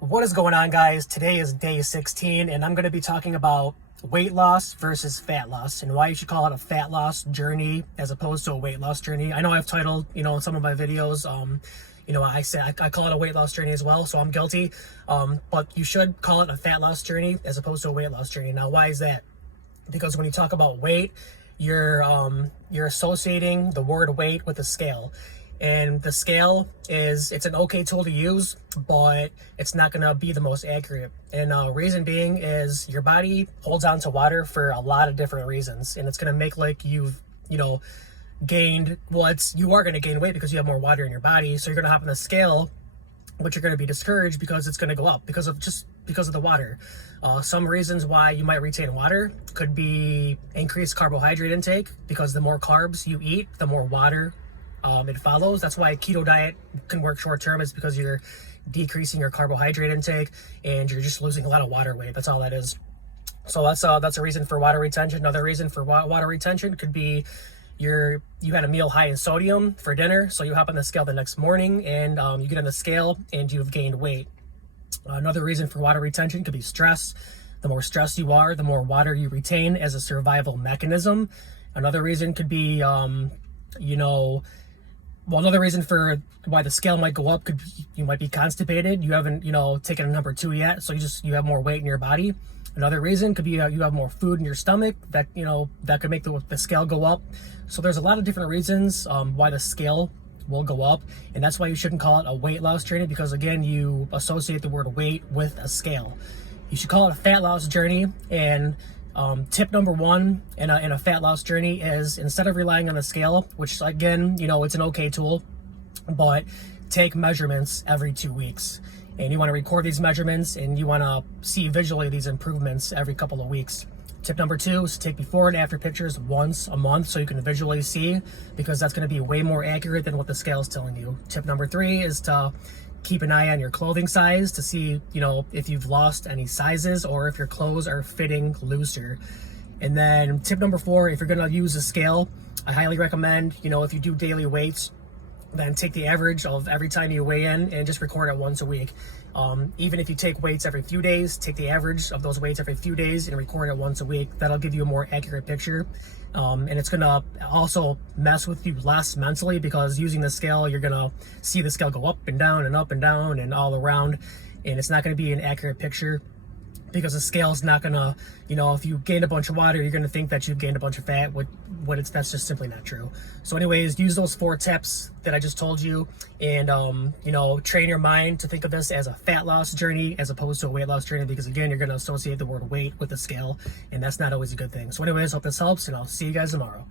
What is going on, guys? Today is day 16 and I'm going to be talking about weight loss versus fat loss and why you should call it a fat loss journey as opposed to a weight loss journey. I know I've titled, in some of my videos, I call it a weight loss journey as well, so I'm guilty. But you should call it a fat loss journey as opposed to a weight loss journey. Now, why is that? Because when you talk about weight, you're associating the word weight with a scale. And the scale it's an okay tool to use, but it's not going to be the most accurate. And reason being is your body holds on to water for a lot of different reasons. And it's going to make like you've, gained, you are going to gain weight because you have more water in your body. So you're going to hop on the scale, but you're going to be discouraged because it's going to go up because of the water. Some reasons why you might retain water could be increased carbohydrate intake, because the more carbs you eat, the more water it follows. That's why a keto diet can work short term, is because you're decreasing your carbohydrate intake and you're just losing a lot of water weight. That's all that is. So that's a reason for water retention. Another reason for water retention could be you had a meal high in sodium for dinner, so you hop on the scale the next morning and you get on the scale and you've gained weight. Another reason for water retention could be stress. The more stressed you are, the more water you retain as a survival mechanism. Another reason could be another reason for why the scale might go up could be you might be constipated. You haven't, taken a number 2 yet, so you have more weight in your body. Another reason could be you have more food in your stomach that, that could make the scale go up. So there's a lot of different reasons why the scale will go up, and that's why you shouldn't call it a weight loss journey, because again, you associate the word weight with a scale. You should call it a fat loss journey. And tip number one in a fat loss journey is, instead of relying on a scale, which again, it's an okay tool, but take measurements every 2 weeks. And you want to record these measurements and you want to see visually these improvements every couple of weeks. Tip number two is to take before and after pictures once a month so you can visually see, because that's going to be way more accurate than what the scale is telling you. Tip number three is to keep an eye on your clothing size to see, if you've lost any sizes or if your clothes are fitting looser. And then tip number four, if you're going to use a scale, I highly recommend, if you do daily weights, then take the average of every time you weigh in and just record it once a week. Even if you take weights every few days, take the average of those weights every few days and record it once a week. That'll give you a more accurate picture. And it's going to also mess with you less mentally, because using the scale, you're going to see the scale go up and down and all around. And it's not going to be an accurate picture, because the scale's not going to, if you gain a bunch of water, you're going to think that you've gained a bunch of fat. That's just simply not true. So anyways, use those 4 tips that I just told you, and, train your mind to think of this as a fat loss journey as opposed to a weight loss journey, because again, you're going to associate the word weight with the scale, and that's not always a good thing. So anyways, hope this helps, and I'll see you guys tomorrow.